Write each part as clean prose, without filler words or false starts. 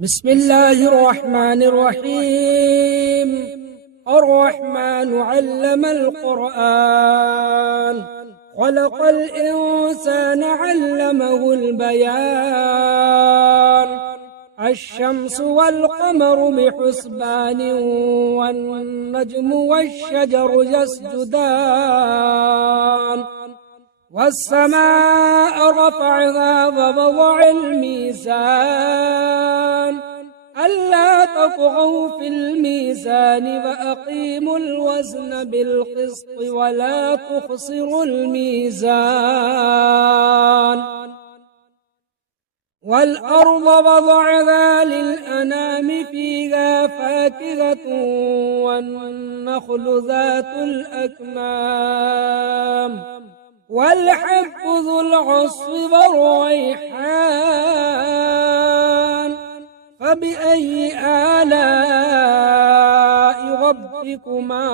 بسم الله الرحمن الرحيم. الرحمن علم القرآن، خلق الإنسان علمه البيان. الشمس والقمر بحسبان، والنجم والشجر يسجدان. والسماء رفعها ووضع الميزان، ألا تطغوا في الميزان وأقيموا الوزن بالقسط ولا تخسروا الميزان. والأرض وضعها للأنام، فيها فاكهة والنخل ذات الأكمام، والحب ذو العصف والريحان. فبأي آلاء ربكما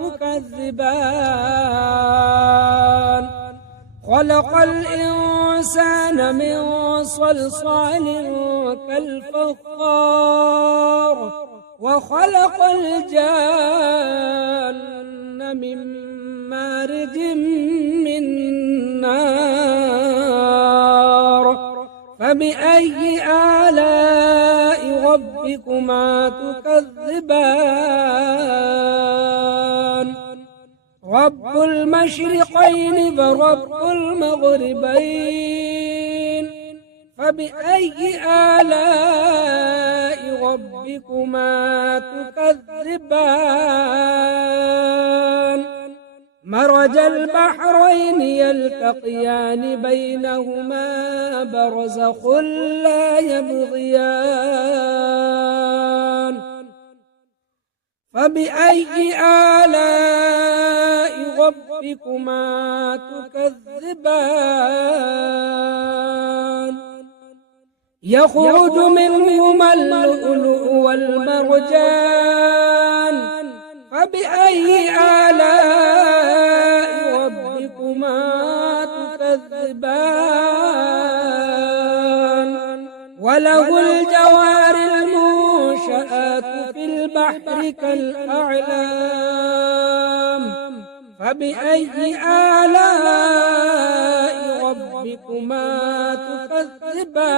تكذبان؟ خلق الإنسان من صلصال كالفخار، وخلق الجان من مارج من نار. فبأي آلاء ربكما تكذبان؟ رب المشرقين ورب المغربين، فبأي آلاء ربكما تكذبان؟ مرج البحرين يلتقيان، بينهما برزخ لا يبغيان. فبأي آلاء ربكما تكذبان؟ يخرج منهما اللؤلؤ والمرجان، فبأي آلاء ربكما تكذبان؟ وله الجوار المنشآت في البحر كالأعلام، فبأي آلاء ربكما تكذبان؟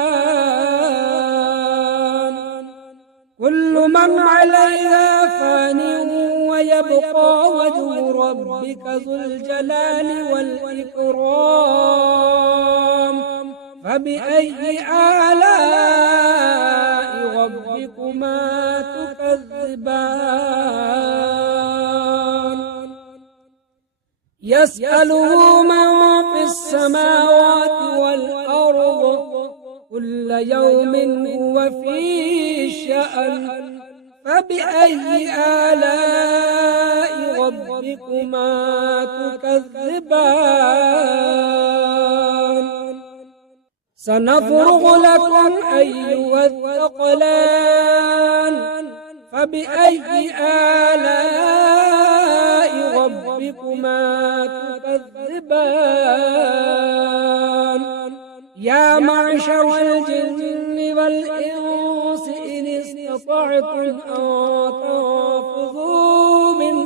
كل من عليها فان، ويبقى وجه ربك ذو الجلال والإكرام. فبأي آلاء ربكما تكذبان؟ يسأله من في السماوات والأرض، كل يوم هو في شأن. فبأي آلاء ربكما تكذبان؟ سنفرغ لكم أيها الثقلان، فبأي آلاء ربكما تكذبان؟ يا معشر الجن والإنس إن استطعتم أن تنفذوا من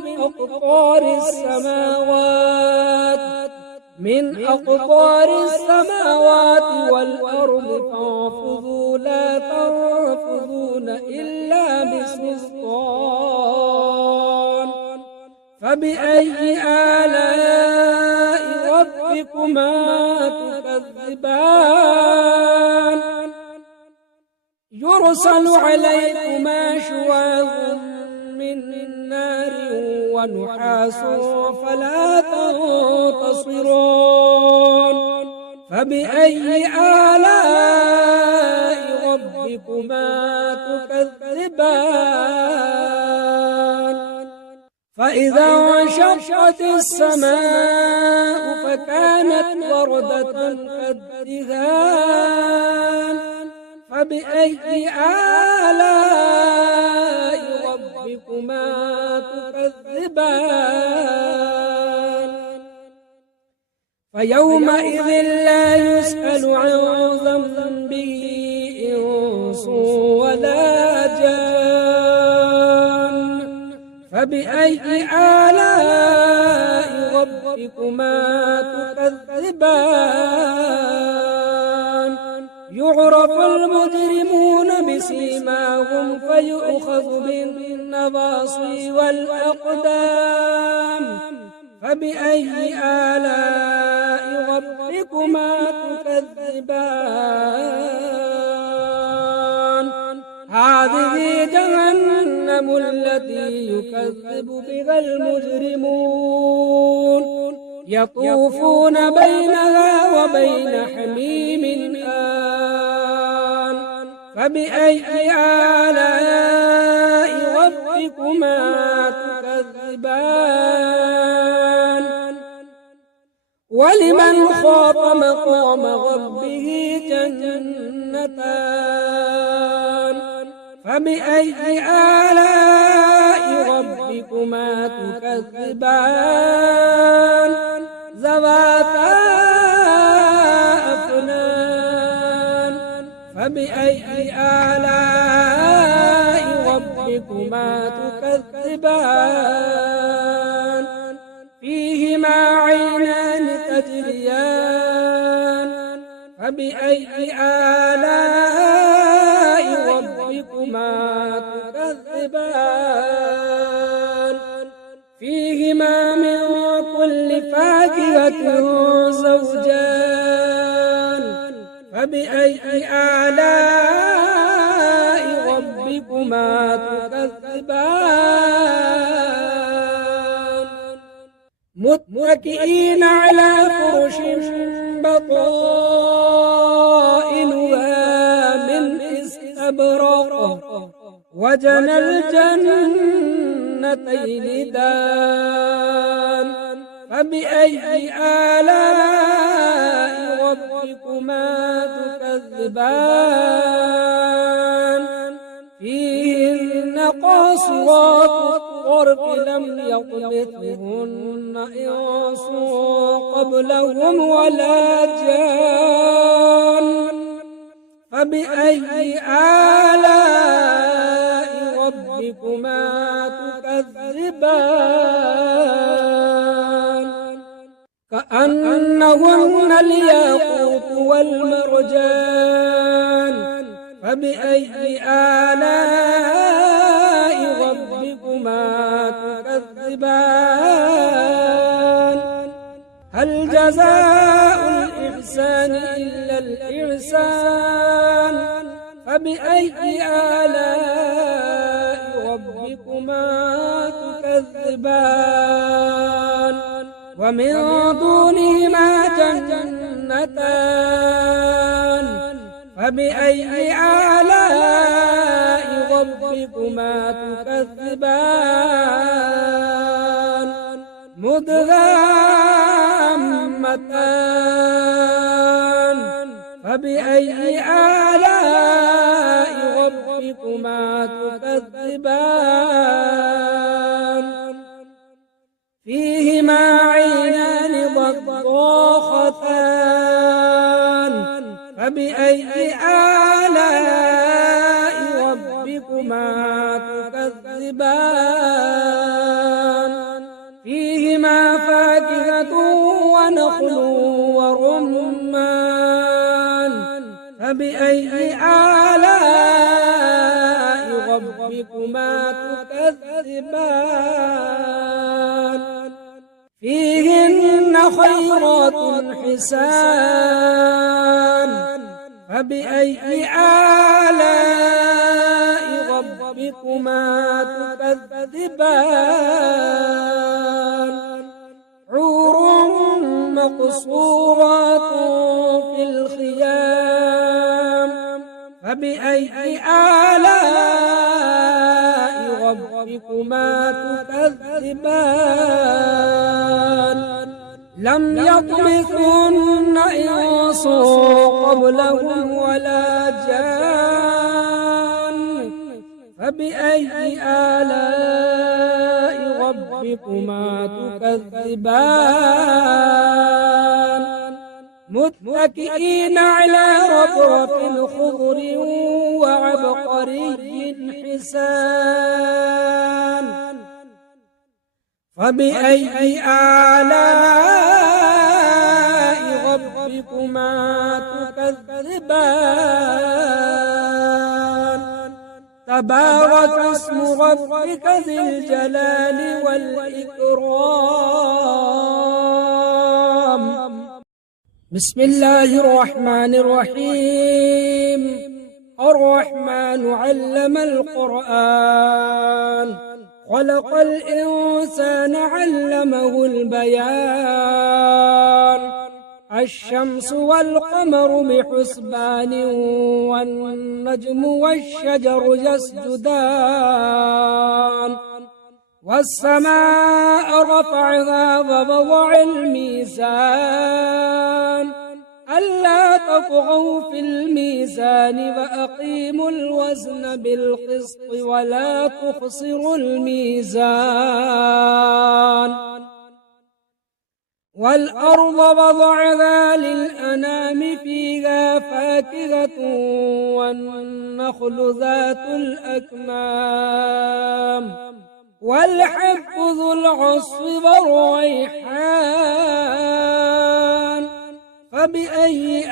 أقطار السماوات والأرض، فانفذوا لا تنفذون إلا بسلطان. فبأي آلاء ربكما تكذبان؟ يرسل عليكما شواظ من نار ونحاس فلا تنتصران. فبأي آلاء ربكما تكذبان؟ فإذا انشقت السماء فكانت وردة كالدهان. فبأي آلاء ربكما تكذبان؟ فيومئذ لا يسأل عن ذنبه إنس فبأي آلاء ربكما تكذبان يعرف المجرمون بسيماهم فيؤخذ بالنواصي والأقدام فبأي آلاء ربكما تكذبان هذه جهنم التي يكذب بها المجرمون يطوفون بينها وبين حميم آن فبأي آلاء ربكما تكذبان ولمن خاف مقام ربه جنتان فبأي آلاء ربكما تكذبان ذواتا أفنان فبأي آلاء ربكما تكذبان فيهما عينان تجريان فبأي آلاء ربكما تكذبان فيهما من كل فاكهة زوجان فبأي آلاء ربكما تكذبان متكئين على فرش بطائنها من استبرق وجنى الجنتين دان فبأي آلاء ربكما تكذبان فيهن قاصرات الطرف لم يطمثهن إنس قبلهم ولا جان فبأي آلاء ربكما تكذبان كأنهن الياقوت والمرجان فبأي آلاء ربكما تكذبان هل جزاء الإحسان إلا الإحسان فبأي آلاء ربكما تكذبان ومن دونهما جنتان فبأي آلاء ربكما تكذبان مدهامتان فبأي آلاء ربكما تكذبان فيهما عينان ضاختان فبأي آلاء ربكما تكذبان فيهما فاكهة ونخل ورمان فبأي آلاء ربكما تكذبان فيهن خيرات حسان فبأي آلاء ربكما تكذبان حور مقصورات في الخيام فبأي آلاء ربكما تكذبان لم يطمثهن إنس قبلهم ولا جان فبأي آلاء ربكما تكذبان متكئين على رفرف خضر وعبقري حسان فبأي آلاء ربكما تكذبان تبارك اسم ربك ذي الجلال والإكرام بسم الله الرحمن الرحيم الرحمن علم القرآن خلق الإنسان علمه البيان الشمس والقمر بحسبان والنجم والشجر يسجدان والسماء رفعها ووضع الميزان ألا تطغوا في الميزان وأقيموا الوزن بالقسط ولا تخسروا الميزان والأرض وضعها للأنام فيها فاكهة والنخل ذات الأكمام والحب ذو العصف والريحان فبأي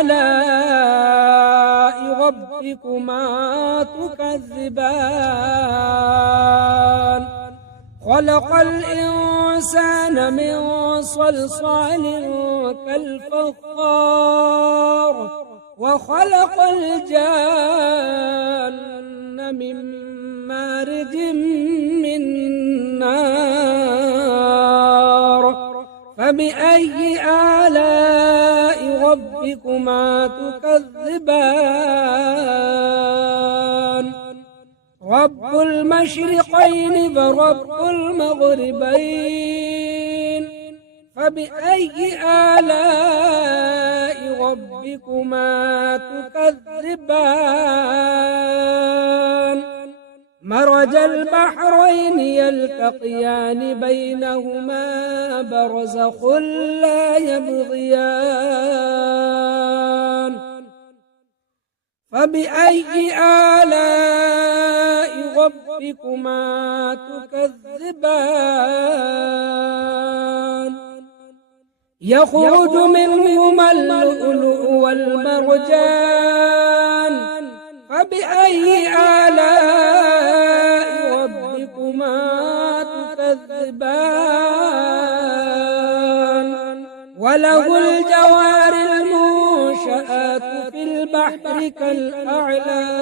آلاء ربكما تكذبان خلق الإنسان من صلصال كالفخار وخلق الجان من مارج من نار فبأي آلاء ربكما تكذبان رب المشرقين ورب المغربين فبأي آلاء ربكما تكذبان مرج البحرين يلتقيان بينهما برزخ لا يبغيان فبأي آلاء ربكما تكذبان يخرج منهما اللؤلؤ والمرجان فبأي آلاء ربكما تكذبان وله الجوار المنشآت في البحر كالأعلام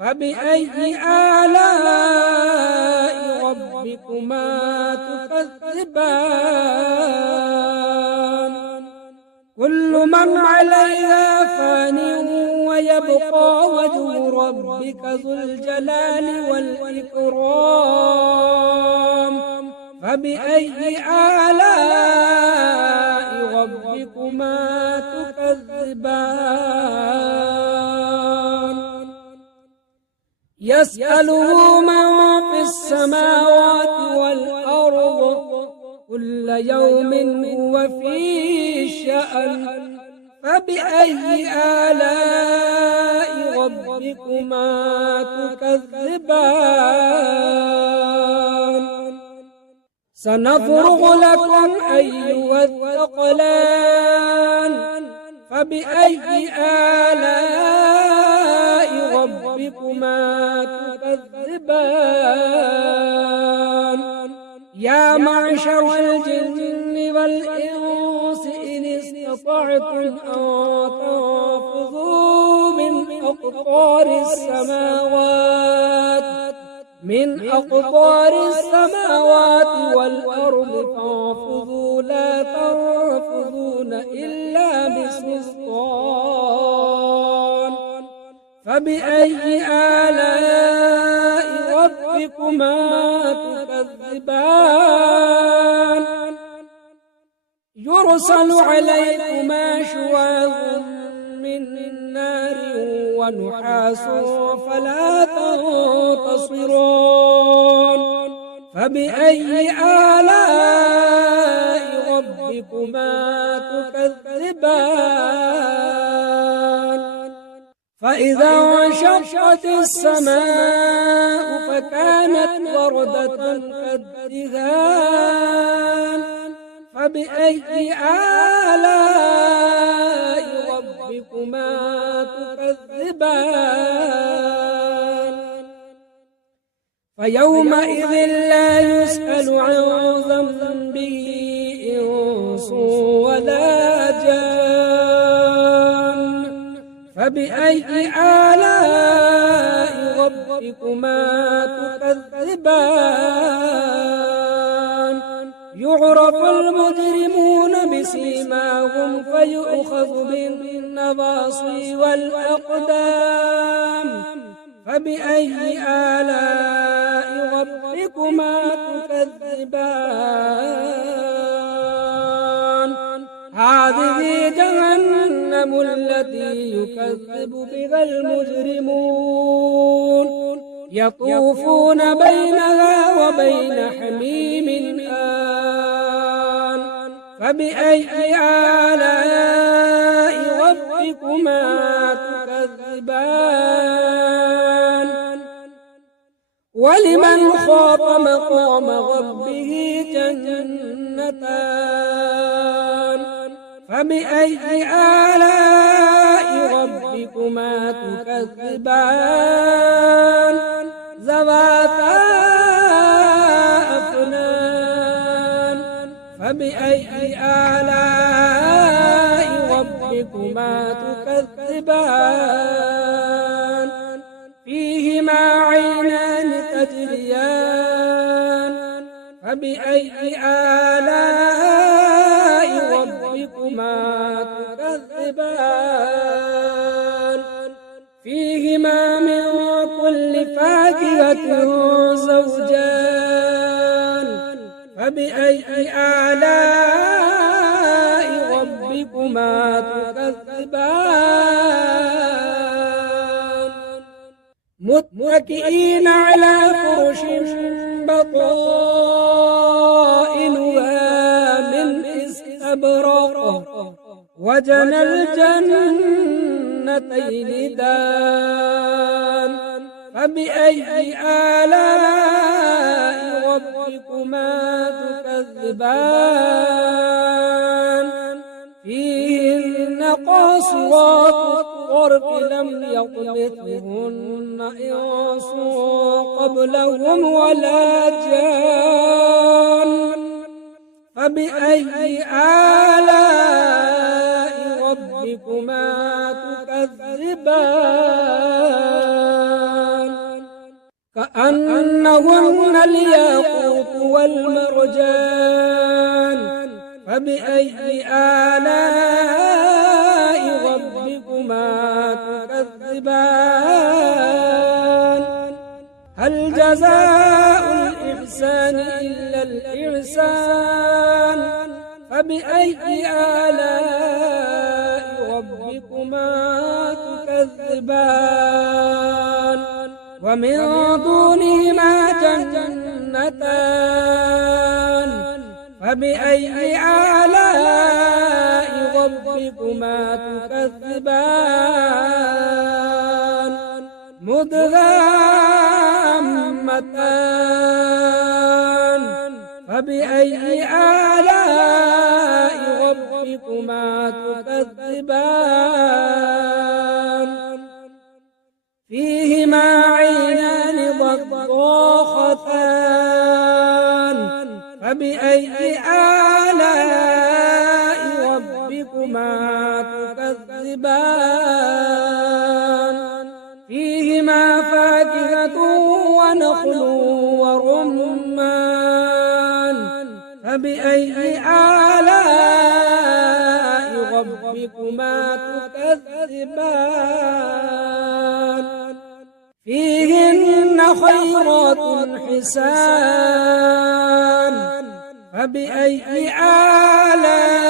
فبأي آلاء ربكما تكذبان كل من عليها فان ويبقى وجه ربك ذو الجلال والإكرام فبأي آلاء ربكما تكذبان يسأله من في السماوات والأرض كل يوم هو في شأن فبأي آلاء ربكما تكذبان سنفرغ لكم أيها الثقلان فبأي آلاء ربكما تكذبان يا معشر الجن والإنس إن استطعتم أن تنفذوا من أقطار السماوات والأرض فانفذوا لا تنفذون إلا بسلطان فبأي آلاء ربكما تكذبان يرسل عليكما شواظ من نار ونحاس فلا تنتصرون فبأي آلاء ربكما تكذبان فإذا انشقت السماء فكانت وردة كالدهان فبأي آلاء ربكما تكذبان فيومئذ لا يسأل عن ذنبه إنس ولا جان فبأي آلاء ربكما تكذبان يعرف المجرمون بسيماهم فيؤخذ بالنواصي والأقدام فبأي آلاء ربكما تكذبان هذه جهنم التي يكذب بها المجرمون يطوفون بينها وبين حميم آن فبأي آلاء ربكما تكذبان ولمن خاف مقام ربه جنتان فبأي آلاء ربكما تكذبان ذواتا أفنان فبأي آلاء ربكما تكذبان فيهما عينان تجريان فبأي آلاء ربكما تكذبان فيهما من كل فاكهة زوجان فبأي آلاء ربكما تكذبان متكئين على فرش بطائنها من استبرق وجنى الجنتين دان فبأي آلاء ربكما تكذبان فيهن قاصرات الطرف لم يطمثهن إنس قبلهم ولا جان فبأي آلاء ربكما تكذبان كأنهن الياقوت والمرجان فبأي آلاء ربكما تكذبان هل جزاء الإحسان إلا الإحسان فبأي آلاء ربكما تكذبان ومن دونهما جنتان فبأي آلاء ربكما تكذبان مدهامتان فبأي آلاء ربكما تكذبان فيهما عينان ضاختان فبأي آلاء ربكما تكذبان فيهما فاكهة ونخل ورمان فبأي آلاء ربكما تكذبان فيهن خيرات حسان فبأي آلاء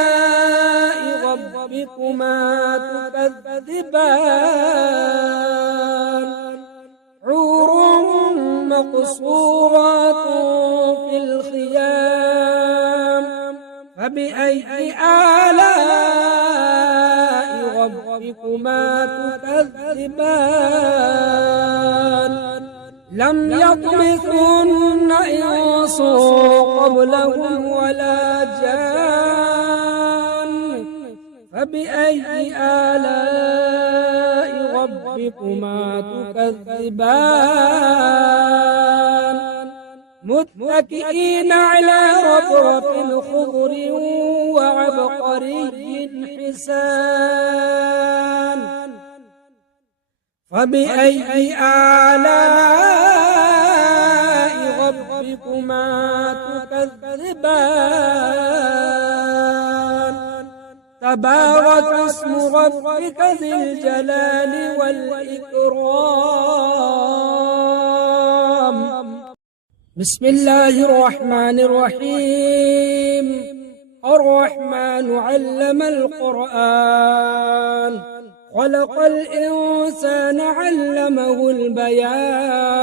ربكما تكذبان حور مقصورات في الخيام فبأي آلاء ربكما تكذبان لم يطمثهن إنس قبلهم ولا جان فبأي آلاء ربكما تكذبان متكئين على رفرف خضر وعبقري حسان فبأي آلاء ربكما تكذبان تبارك اسم ربك ذي الجلال والإكرام بسم الله الرحمن الرحيم الرحمن علم القرآن خلق الإنسان علمه البيان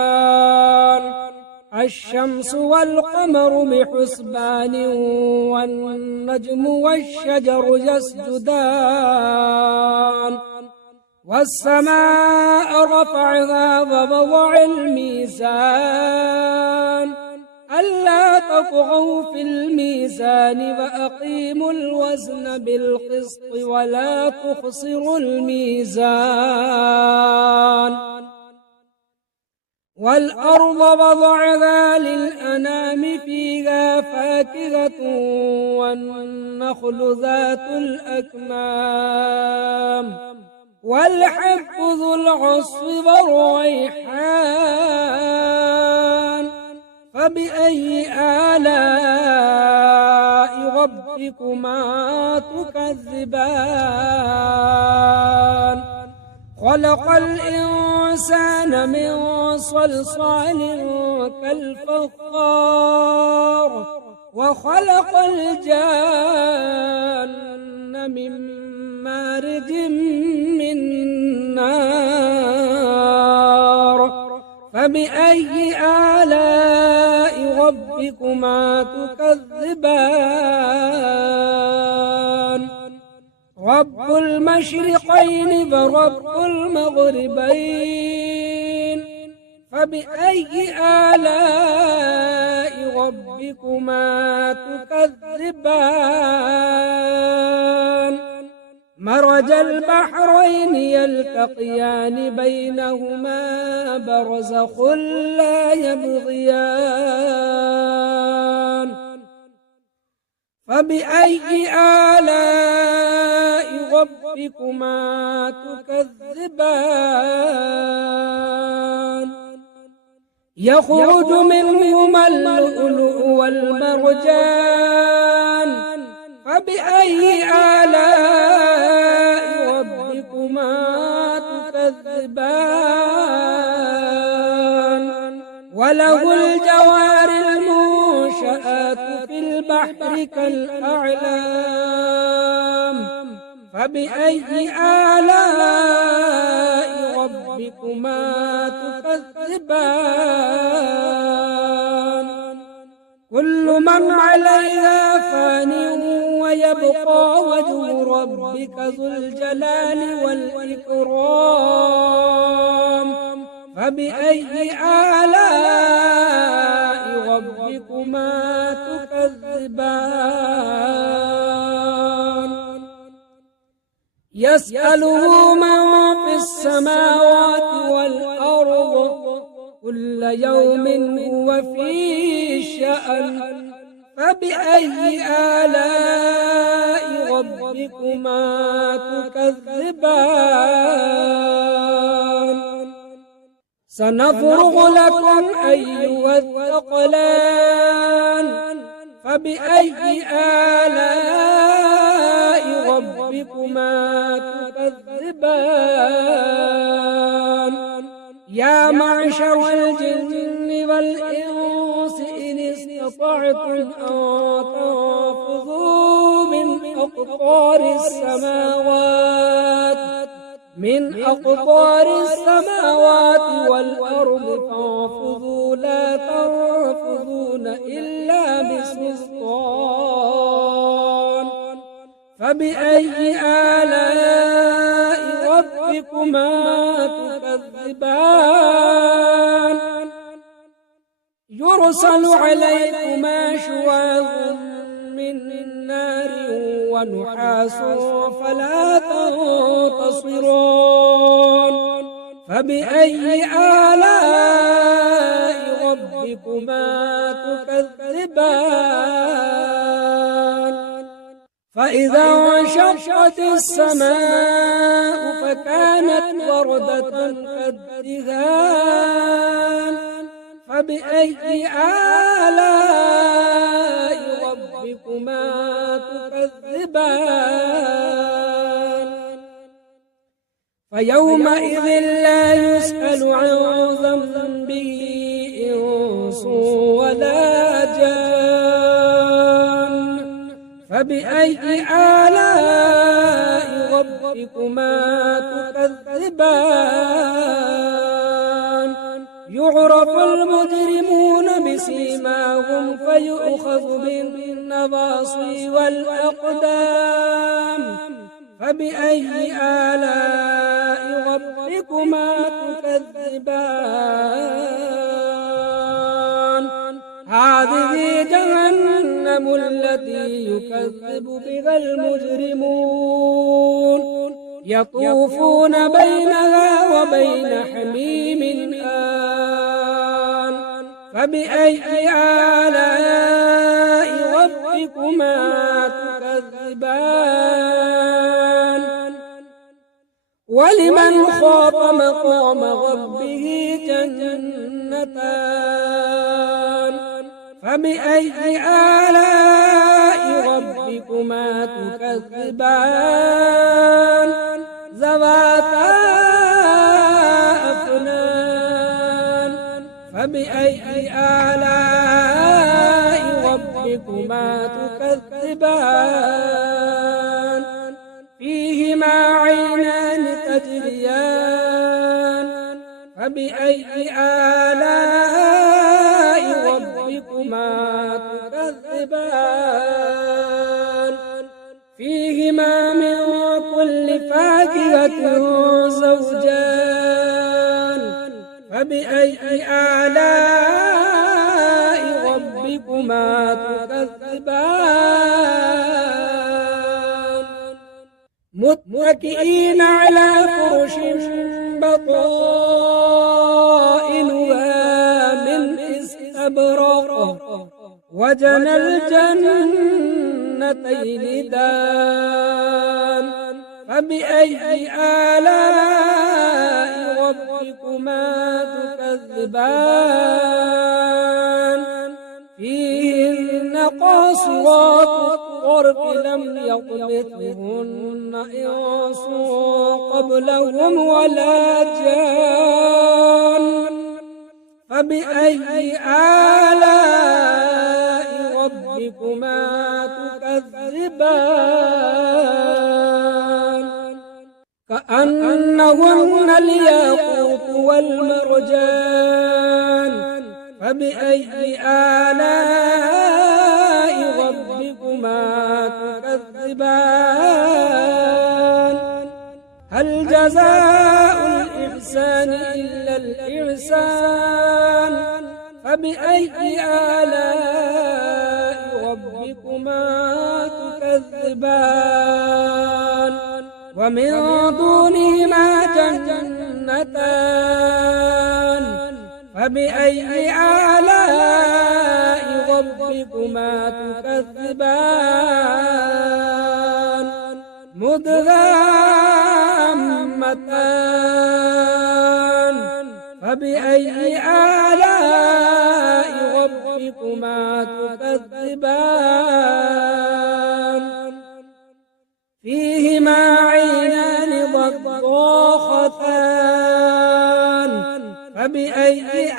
الشمس والقمر بحسبان والنجم والشجر يسجدان والسماء رفعها ووضع الميزان ألا تطغوا في الميزان وأقيموا الوزن بالقسط ولا تخسروا الميزان والأرض وضعها للأنام فيها فاكهة والنخل ذات الأكمام والحب ذو العصف والريحان فبأي آلاء ربكما تكذبان خلق الإنسان من صلصال كالفخار وخلق الجان من مارج من نار فبأي آلاء ربكما تكذبان رب المشرقين ورب المغربين فبأي آلاء ربكما تكذبان مرج البحرين يلتقيان بينهما برزخ لا يبغيان فبأي آلاء ربكما تكذبان يخرج منهما اللؤلؤ والمرجان فبأي آلاء ربكما تكذبان وله الجوار المنشآت في البحر كالأعلام فبأي آلاء ربكما تكذبان كل من عليها فان ويبقى وجه ربك ذو الجلال والإكرام فبأي آلاء ربكما تكذبان يسأله من في السماوات والأرض كل يوم هو في شأن فبأي آلاء ربكما تكذبان سنفرغ لكم أيها الثقلان فبأي آلاء ربكما تكذبان يا معشر الجن والإنس إن استطعتم أن تنفذوا من أقطار السماوات والأرض فانفذوا لا تنفذون إلا بسلطان فبأي آلاء ربكما تكذبان يرسل عليكما شواظ من نار ونحاس فلا تنتصرون فبأي آلاء ربكما تكذبان فإذا انشقت السماء فكانت وردة كالدهان فبأي آلاء ربكما تكذبان فيومئذ لا يسأل عن ذنبه إنس ولا جان فبأي آلاء ربكما تكذبان يعرف المجرمون بسيماهم فيؤخذ بالنواصي والأقدام فبأي آلاء ربكما تكذبان هذه جهنم التي يكذب بها المجرمون يطوفون بينها وبين حميم آن فبأي آلاء ربكما تكذبان ولمن خاف مقام ربه جنتان فبأي آلاء ربكما تكذبان ذواتا أفنان فبأي آلاء ربكما تكذبان فيهما عينان تجريان فبأي آلاء ربكما تكذبان فيهما من كل فاكهة زوجان فبأي آلاء ربكما تكذبان متكئين على فرش بطائنها من استبرق وجنى الجنتين دان فبأي آلاء ربكما تكذبان فيهن قاصرات الطرف لم يطمثهن إنس قبلهم ولا جان فبأي آلاء ربكما تكذبان كأنهن الياقوت والمرجان فبأي آلاء ربكما تكذبان هل جزاء الإحسان إلا الإحسان فبأي آلاء ربكما تكذبان ومن دونهما جنتان فبأي آلاء ربكما تكذبان مدهامتان فبأي آلاء ربكما تكذبان فيهما عينان ضاختان فبأي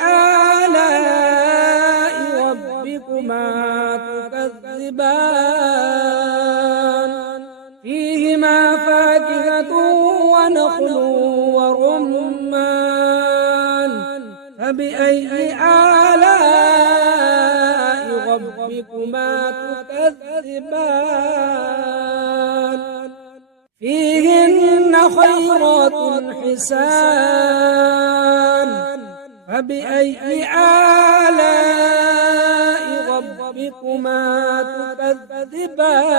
آلاء ربكما تكذبان فيهما فاكهة ونخل ورمان فبأي آلاء ربكما تكذبان فيهن خيرات حسان فبأي آلاء ربكما تكذبان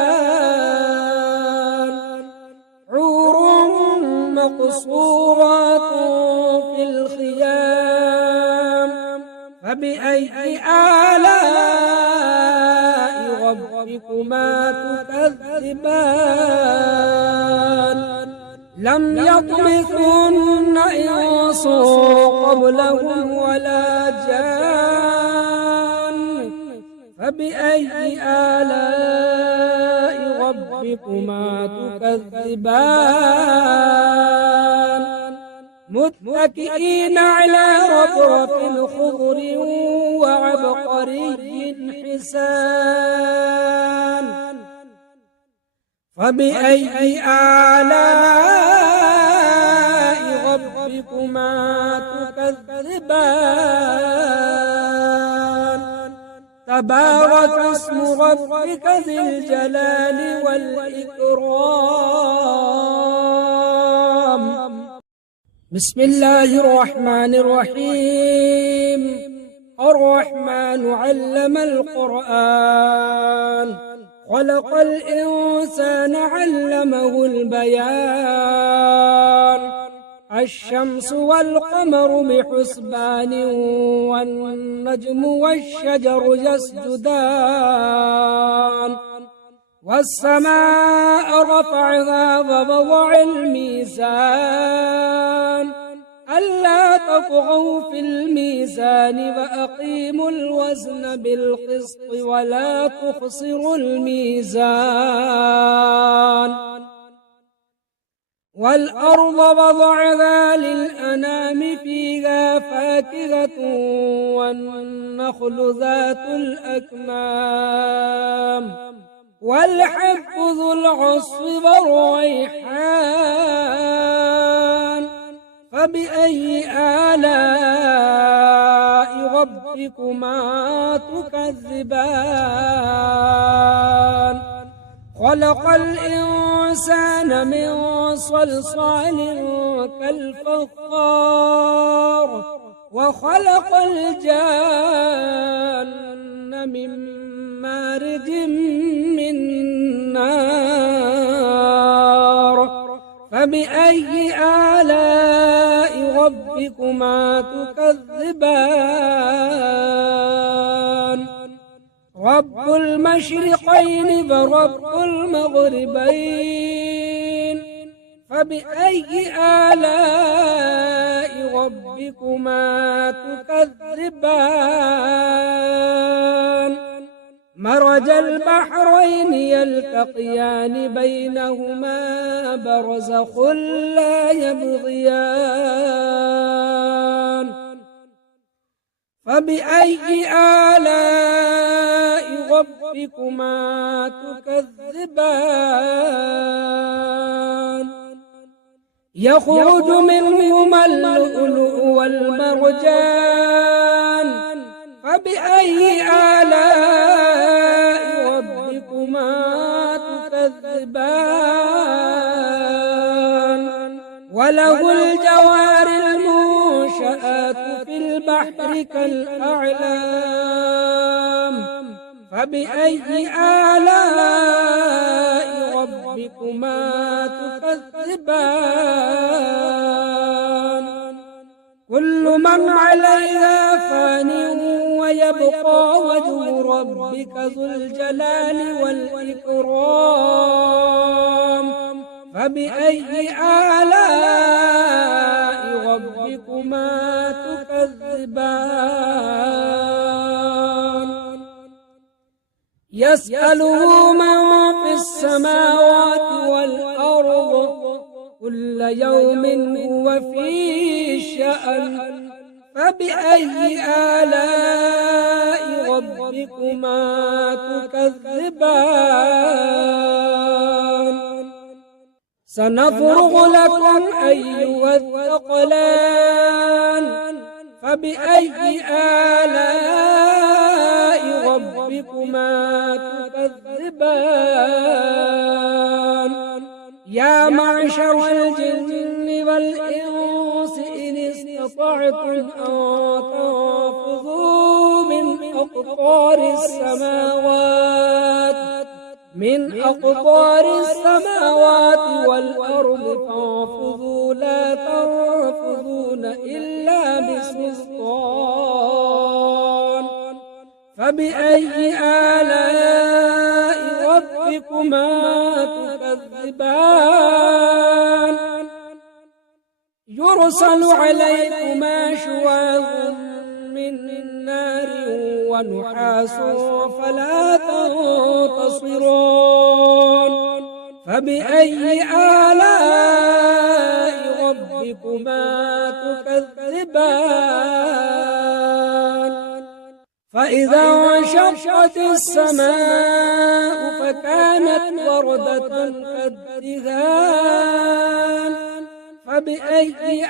حور مقصورات في الخيام فبأي آلاء ربكما تكذبان لم يطمثن إنس قبلهم ولا جان فبأي آلاء ربكما تكذبان متكئين على رفرف خضر وعبقري حسان فبأي آلاء ربكما تكذبان تبارك اسم ربك ذي الجلال والإكرام بسم الله الرحمن الرحيم الرحمن علم القرآن خلق الإنسان علمه البيان الشمس والقمر بحسبان والنجم والشجر يسجدان والسماء رفعها ووضع الميزان ألا تطغوا في الميزان وأقيموا الوزن بالقسط ولا تخسروا الميزان والأرض وضعها للأنام فيها فاكهة والنخل ذات الأكمام والحب ذو العصف والريحان فبأي آلاء ربكما تكذبان خلق الإنسان من صلصال كالفخار وخلق الجان من مارج من نار فبأي آلاء ربكما تكذبان رب المشرقين ورب المغربين فبأي آلاء ربكما تكذبان مرج البحرين يلتقيان بينهما برزخ لا يبغيان فبأي آلاء ربكما تكذبان يخرج منهما اللؤلؤ والمرجان فبأي آلاء ربكما تكذبان وله الجوار المنشآت في البحر كالأعلام فبأي آلاء ربكما تكذبان كل من عليها فان ويبقى وجه ربك ذو الجلال والإكرام فبأي آلاء ربكما تكذبان يسأله من في السماوات والأرض كل يوم هو في شأن فبأي آلاء ربكما تكذبان سنفرغ لكم أيها الثقلان فبأي آلاء ربكما تكذبان يا معشر الجن والإنس إن استطعتم أن تنفذوا من أقطار السماوات والأرض فانفذوا لا تنفذون إلا بسلطان فبأي آلاء ربكما تكذبان يرسل عليكما شواظ من نار ونحاس فلا تنتصران فبأي آلاء ربكما تكذبان فإذا انشقت السماء فكانت وردة كالدهان فبأي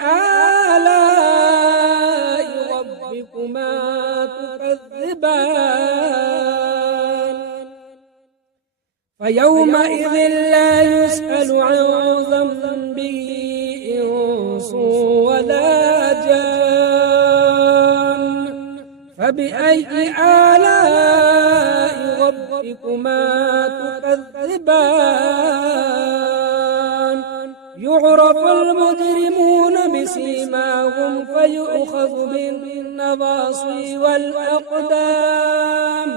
آلاء ربكما تكذبان فيومئذ لا يسأل عن ذنبه إنس ولا جان فبأي آلاء ربكما تكذبان يعرف المجرمون بسيماهم فيؤخذ بالنواصي والأقدام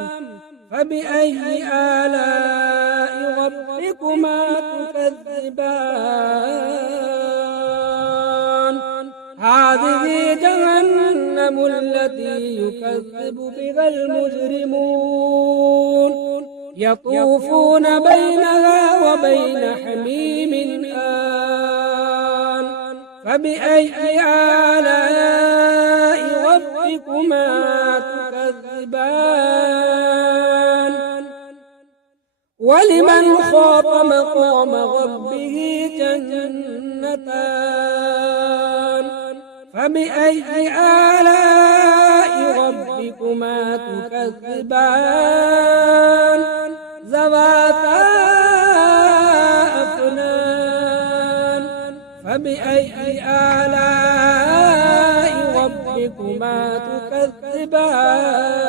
فبأي آلاء ربكما تكذبان هذه جهنم التي يكذب بها المجرمون يطوفون بينها وبين حميم آن فبأي آلاء ربكما تكذبان ولمن خاف مقام ربه جنتان فبأي آلاء ربكما تكذبان ذواتا أفنان فبأي آلاء ربكما تكذبان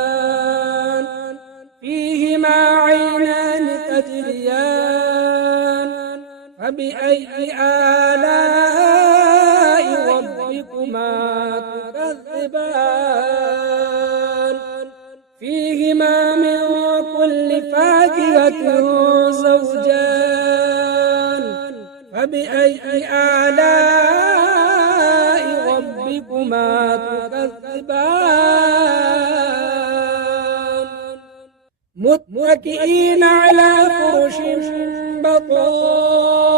فيهما عينان تجريان فبأي آلاء ربكما تكذبان فيهما من كل فاكهة زوجان فبأي آلاء ربكما تكذبان متكئين على فرش بطائنها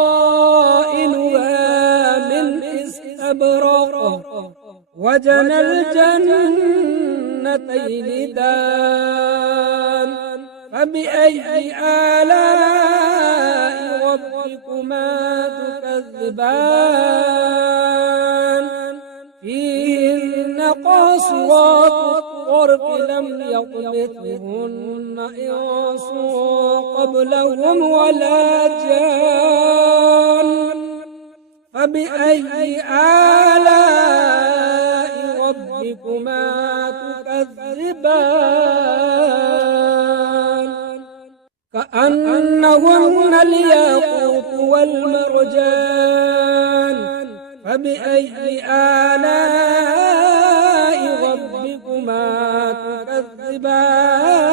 من استبرق وجنى الجنتين دان فبأي آلاء ربكما تكذبان فيهن قاصرات الطرف لم يطمثهن إنس قبلهم ولا جان فبأي آلاء ربكما تكذبان كأنهن الياقوت والمرجان فبأي آلاء ربكما تكذبان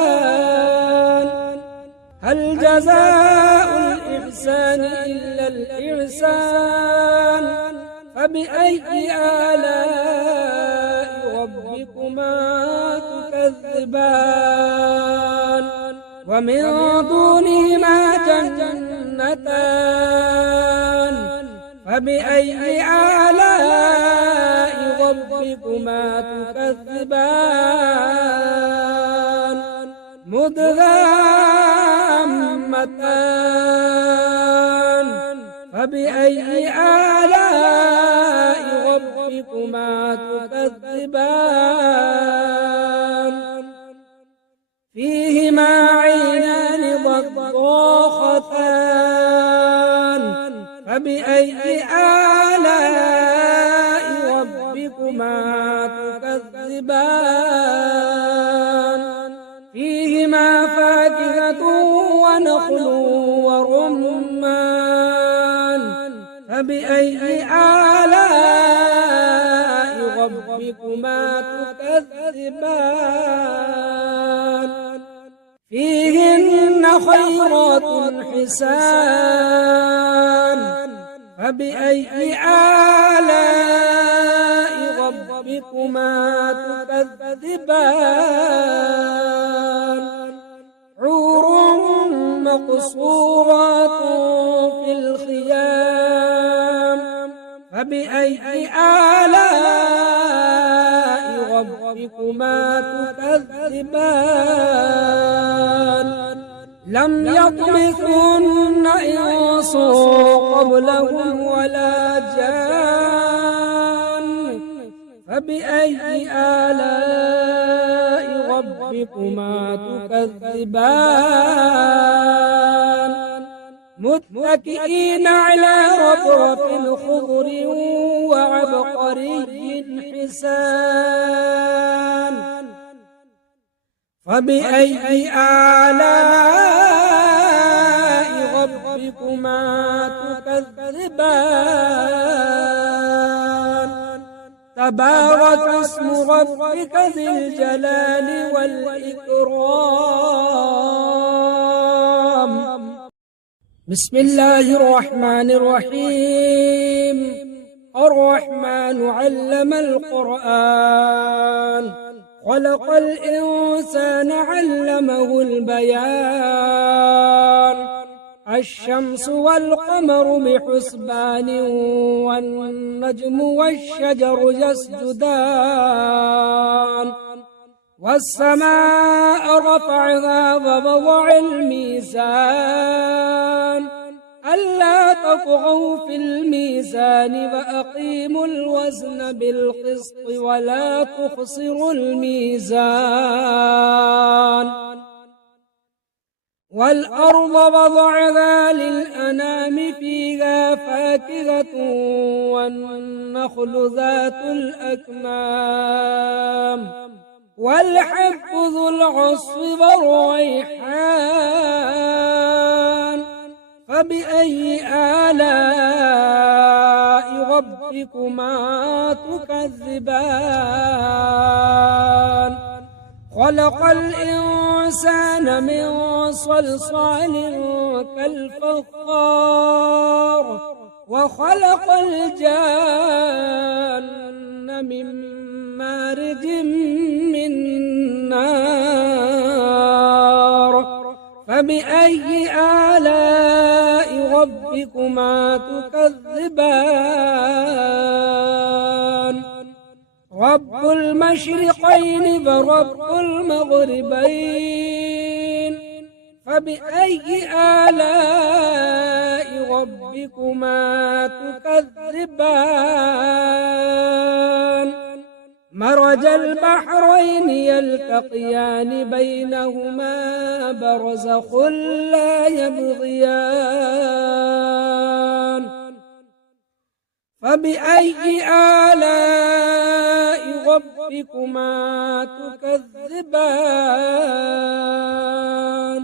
هل جزاء الإحسان إلا الإحسان فبأي آلاء ربكما تكذبان ومن دونهما جنتان فبأي آلاء ربكما تكذبان مدغامتان فبأي آلاء ربكما تكذبان فيهما عينان ضاختان فبأي آلاء ربكما تكذبان فيهما فاكهة ونخل ورمان فبأي آلاء ربكما تكذبان فيهن خيرات حسان فبأي آلاء ربكما تكذبان حور مقصورات في الخيام فبأي آلاء ربكما تكذبان لم يطمثهن إنس قبلهم ولا جان فبأي آلاء ربكما تكذبان متكئين على رفرف خضر وعبقري حسان فبأي آلاء ربكما تكذبان تبارك اسم ربك ذي الجلال والإكرام بسم الله الرحمن الرحيم الرحمن علم القرآن خلق الإنسان علمه البيان الشمس والقمر بحسبان والنجم والشجر يسجدان والسماء رفعها ووضع الميزان ألا تطغوا في الميزان وأقيموا الوزن بالقسط ولا تخسروا الميزان والأرض وضعها للأنام فيها فاكهة والنخل ذات الأكمام والحب ذو العصف والريحان فبأي آلاء ربكما تكذبان خلق الإنسان من صلصال كالفخار وخلق الجان من مارج من نار فبأي آلاء ربكما تكذبان رب المشرقين ورب المغربين فبأي آلاء ربكما تكذبان مرج البحرين يلتقيان بينهما برزخ لا يبغيان فبأي آلاء ربكما تكذبان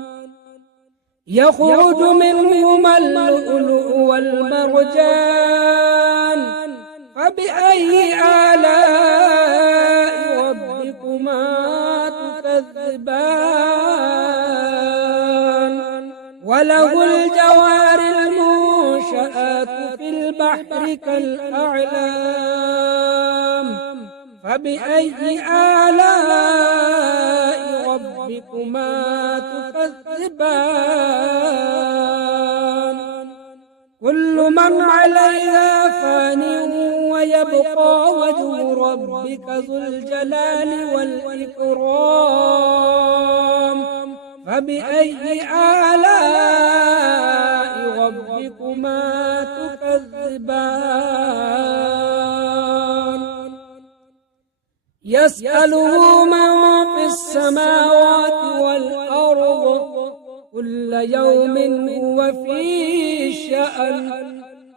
يخرج منهما اللؤلؤ والمرجان فبأي آلاء ربكما تكذبان وله الجوار المنشآت في البحر كالأعلام فبأي آلاء ربكما تكذبان كل من عليها فان ويبقى وجه ربك ذو الجلال والإكرام فبأي آلاء ربكما تكذبان يسأله من في السماوات والأرض كل يوم هو في شأن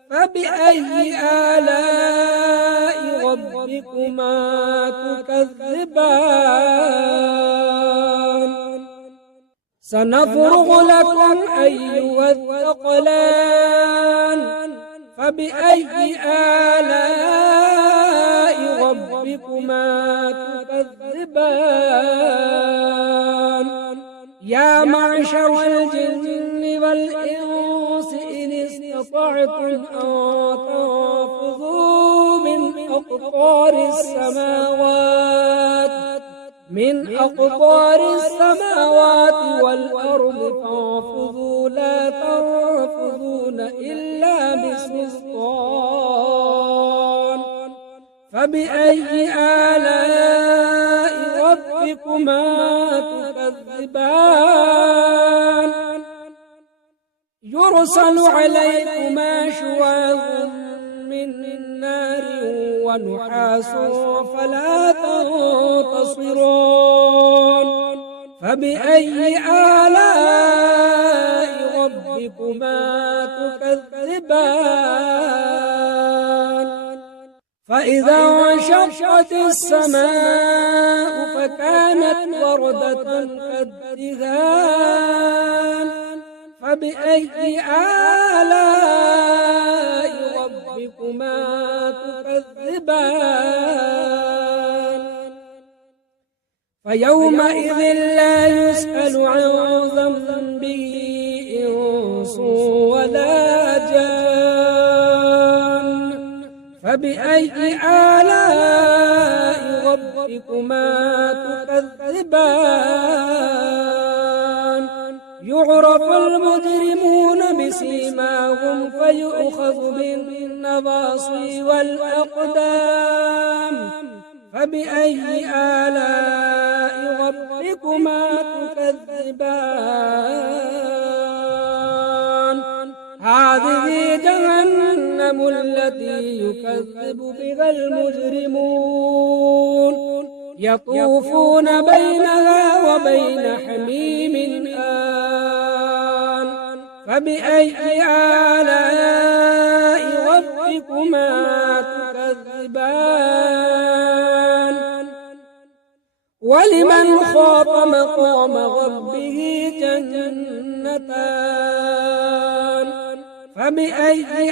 فبأي آلاء ربكما تكذبان سنفرغ لكم أيها الثقلان فبأي آلاء ربكما تكذبان يا معشر الجن والإنس إن استطعتم أن تنفذوا من أقطار السماوات والأرض فانفذوا لا تنفذون إلا بسلطان فبأي آلاء ربكما تكذبان يرسل عليكما شواظ من نار ونحاس فلا تنتصرون فبأي آلاء ربكما تكذبان فإذا انشقت السماء فكانت وردة كالدهان فبأي آلاء ربكما تكذبان فيومئذ لا يسأل عن ذنبه إنس ولا جان فبأي آلاء ربكما تكذبان يعرف المجرمون بسيماهم فيؤخذ بالنواصي والأقدام فبأي آلاء ربكما تكذبان هذه جهنم التي يكذب بها المجرمون يطوفون بينها وبين حميم آن فبأي آلاء ربكما تكذبان ولمن خاف مقام ربه جنتان فبأي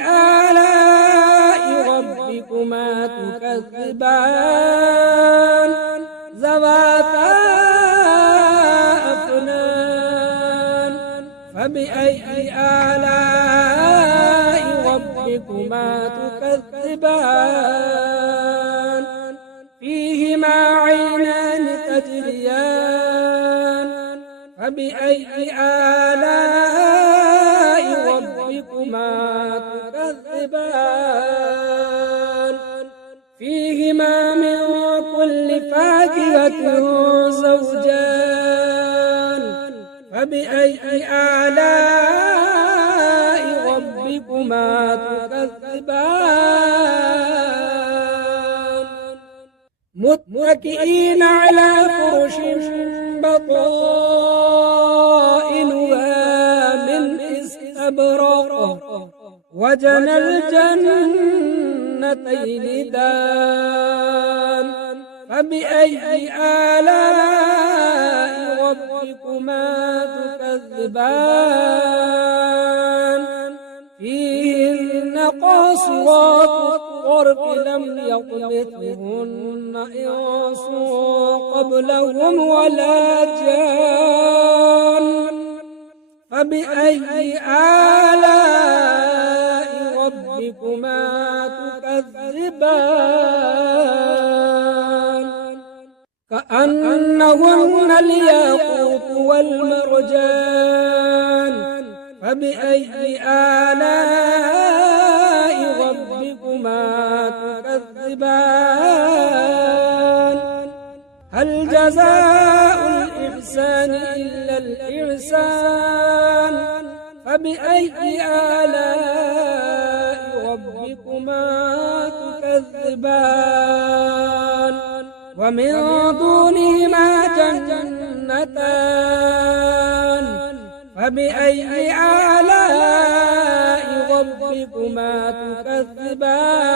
آلاء ربكما تكذبان ذواتا أفنان فبأي آلاء ربكما تكذبان فيهما عينان تجريان فبأي آلاء ربكما تكذبان فيهما من كل فاكهة زوجان فبأي آلاء ربكما تكذبان متكئين على فرش بطائنها من استبرق وجنى الجنتين دان فبأي آلاء ربكما تكذبان فيهن قاصرات الطرف لم يطمثهن إنس قبلهم ولا جان فبأي آلاء ربكما تكذبان كأنهن الياقوت والمرجان فبأي آلاء ربكما تكذبان هل جزاء الإحسان إلا الإحسان فبأي آلاء ربكما تكذبان ومن دونهما جنتان فبأي آلاء ربكما تكذبان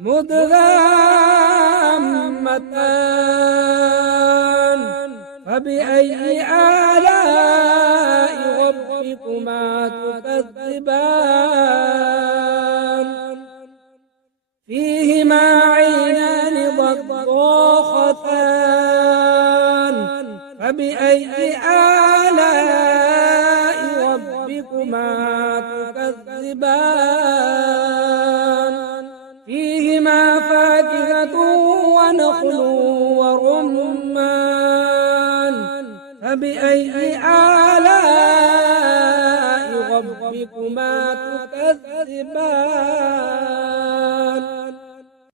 مدهامتان فبأي آلاء ربكما تكذبان فيهما عينان ضاختان فبأي آلاء ربكما تكذبان فيهما فاكهة ونخل ورمان فبأي آلاء ربكما تكذبان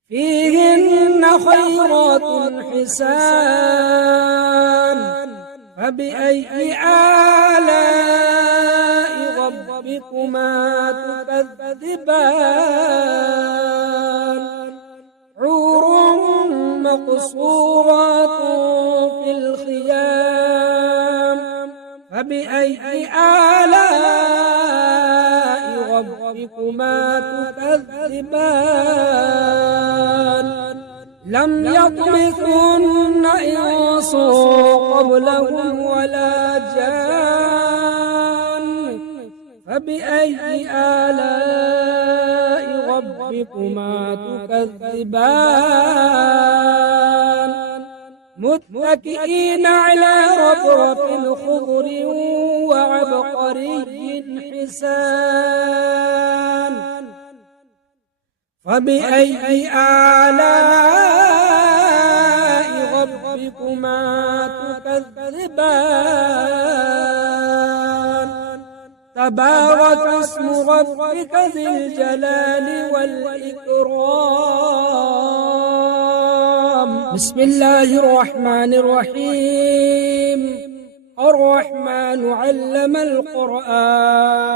فيهن خيرات حسان فبأي آلاء ربكما تكذبان حور مقصورات في الخيام فبأي آلاء ربكما تكذبان لم يطمثهن إنس قبلهم ولا جان فبأي آلاء ربكما تكذبان متكئين على رفرف خضر وعبقري حسان فبأي آلاء ربكما تكذبان تبارك اسم ربك ذي الجلال والإكرام بسم الله الرحمن الرحيم الرحمن علم القرآن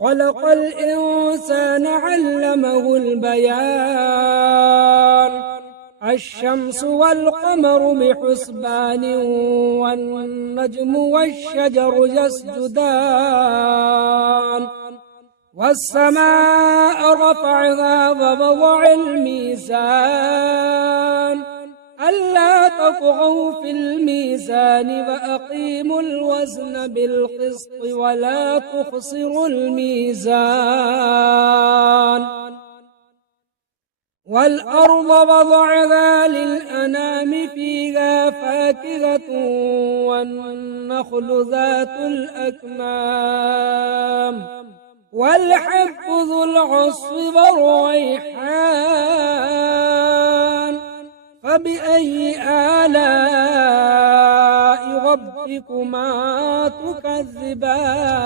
خلق الإنسان علمه البيان الشمس والقمر بحسبان والنجم والشجر يسجدان والسماء رفعها ووضع الميزان ألا تطغوا في الميزان وأقيموا الوزن بالقسط ولا تخسروا الميزان والأرض وضعها للأنام فيها فاكهة والنخل ذات الأكمام والحب ذو العصف والريحان فبأي آلاء ربكما تكذبان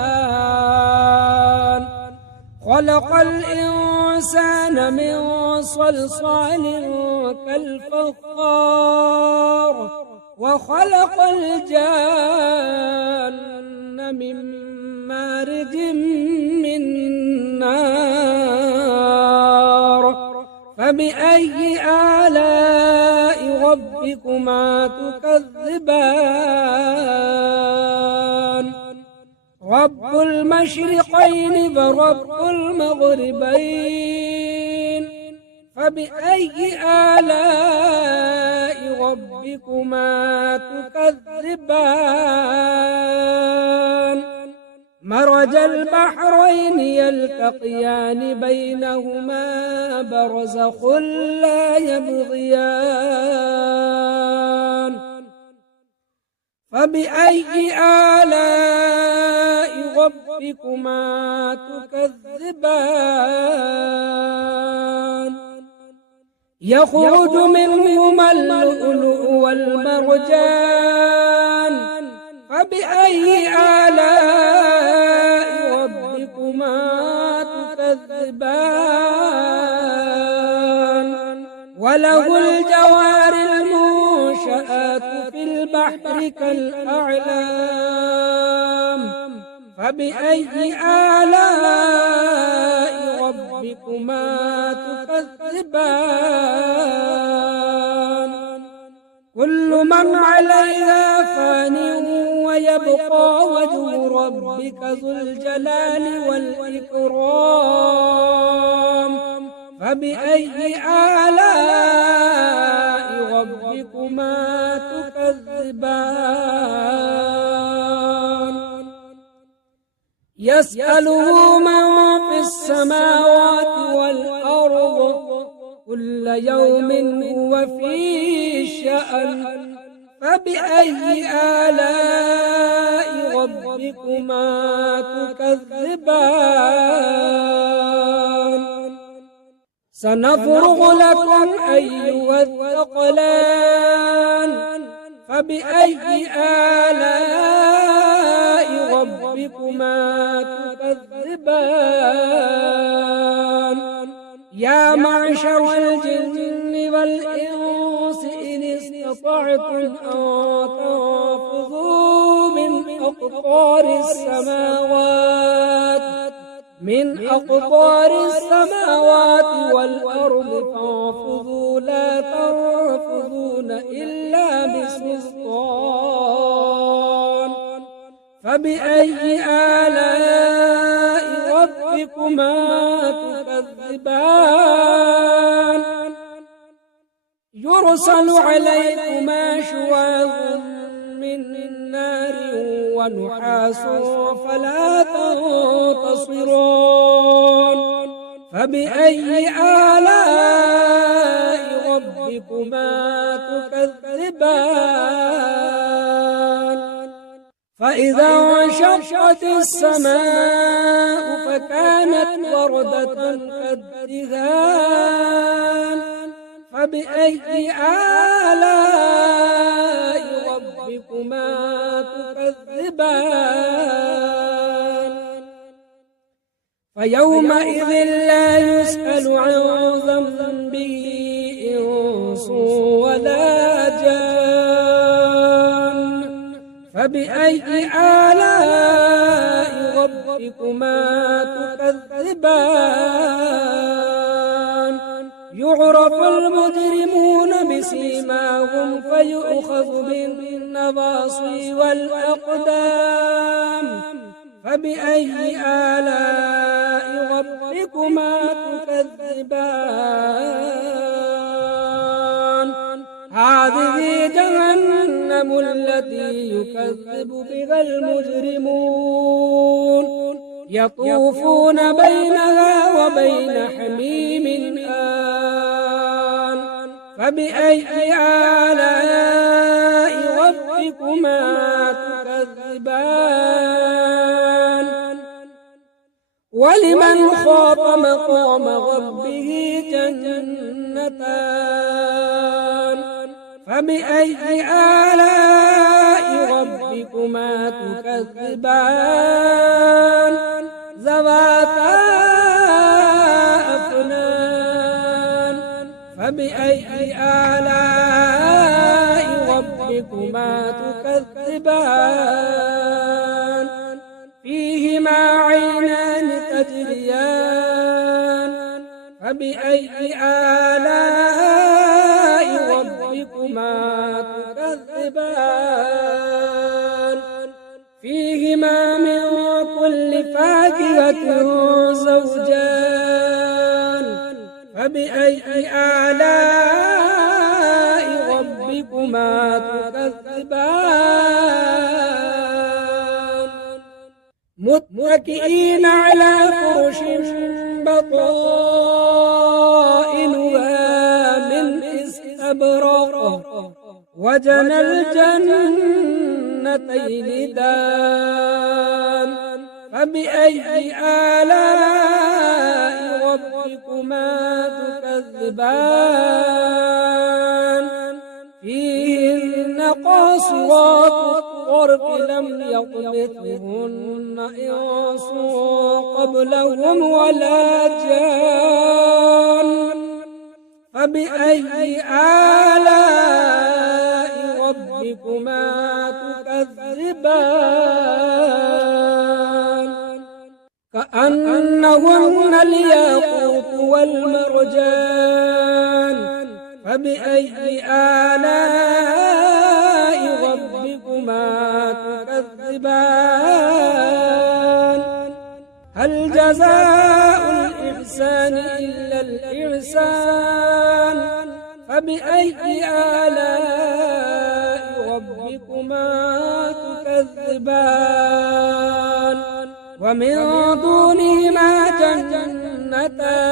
خلق الإنسان من صلصال كالفخار وخلق الجان من مارج من نار فبأي آلاء ربكما تكذبان رب المشرقين ورب المغربين فبأي آلاء ربكما تكذبان مرج البحرين يلتقيان بينهما برزخ لا يبغيان فبأي آلاء ربكما تكذبان يخرج منهما اللؤلؤ والمرجان فبأي آلاء ربكما تكذبان وله الجوار المنشآت في البحر كالأعلام فبأي آلاء ربكما تكذبان كل من عليها فان ويبقى وجه ربك ذو الجلال والإكرام فبأي آلاء ربكما تكذبان يسأله من في السماوات والأرض كل يوم هو في شأن فبأي آلاء ربكما تكذبان سنفرغ لكم أيها الثقلان فبأي آلاء ربكما تكذبان يا معشر الجن والإنس إن استطعتم أن تنفذوا من أقطار السماوات والأرض فانفذوا لا تنفذون إلا بسلطان فبأي آلاء ربكما تكذبان يرسل عليكما شواظ من نار ونحاس فلا تنتصران فبأي آلاء ربكما تكذبان فإذا انشقت السماء فكانت وردة كالدهان فبأي آلاء ربكما تكذبان فيومئذ لا يسأل عن ذنبه إنس ولا جان فبأي آلاء ربكما تكذبان يعرف المجرمون بسيماهم فيؤخذ بالنواصي والأقدام فبأي آلاء ربكما تكذبان هذه جهنم التي يكذب بها المجرمون يطوفون بينها وبين حميم آن فبأي آلاء ربكما تكذبان ولمن خاف مقام ربه جنتان فبأي آلاء ربكما تكذبان ذواتا أفنان فبأي آلاء ربكما تكذبان فيهما عينان تجريان فبأي آلاء ربكما تكذبان فيهما من كل فاكهة زوجان فبأي آلاء ربكما تكذبان متكئين على فرش بطائنها من استبرق وجنى الجنتين دان فبأي آلاء ربكما تكذبان فيهن قاصرات الطرف لم يطمثهن إنس قبلهم ولا جان فبأي آلاء ربكما تكذبان كأنهن الياقوت والمرجان فبأي آلاء ربكما تكذبان تكذبان هل جزاء الإحسان إلا الإحسان فبأي آلاء ربكما تكذبان ومن دونهما جنتان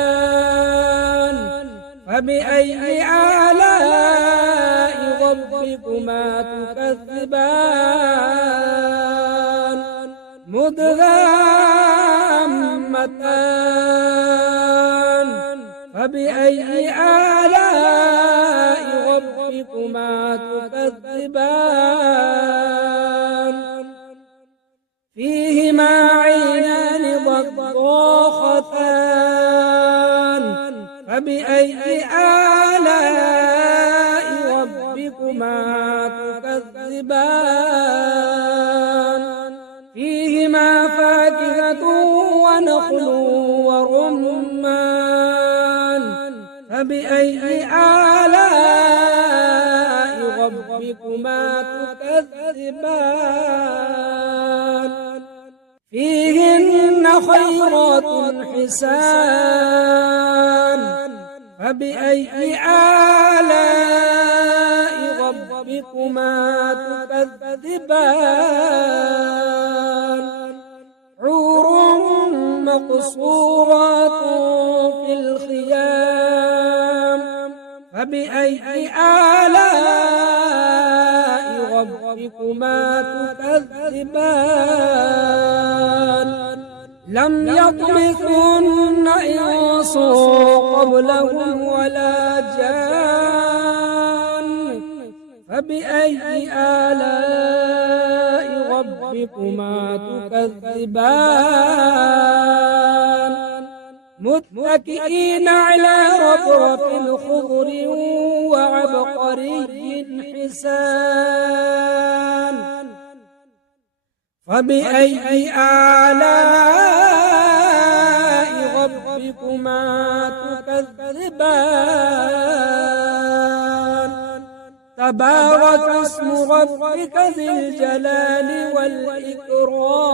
فبأي آلاء ربكما تكذبان مدهامتان فبأي آلاء ربكما تكذبان فيهما عينان ضاختان فبأي آلاء ربكما تكذبان فيهما فاكهة ونخل ورمان فبأي آلاء ربكما تكذبان فيهن خيرات حسان فبأي آلاء ربكما تكذبان حور مقصورات في الخيام فبأي آلاء ربكما تكذبان لم يطمثهن إنس قبلهم ولا جان فبأي آلاء ربكما تكذبان متكئين على رفرف خضر وعبقري حسان فبأي آلاء ربكما تكذبان تبارك اسم ربك ذي الجلال والإكرام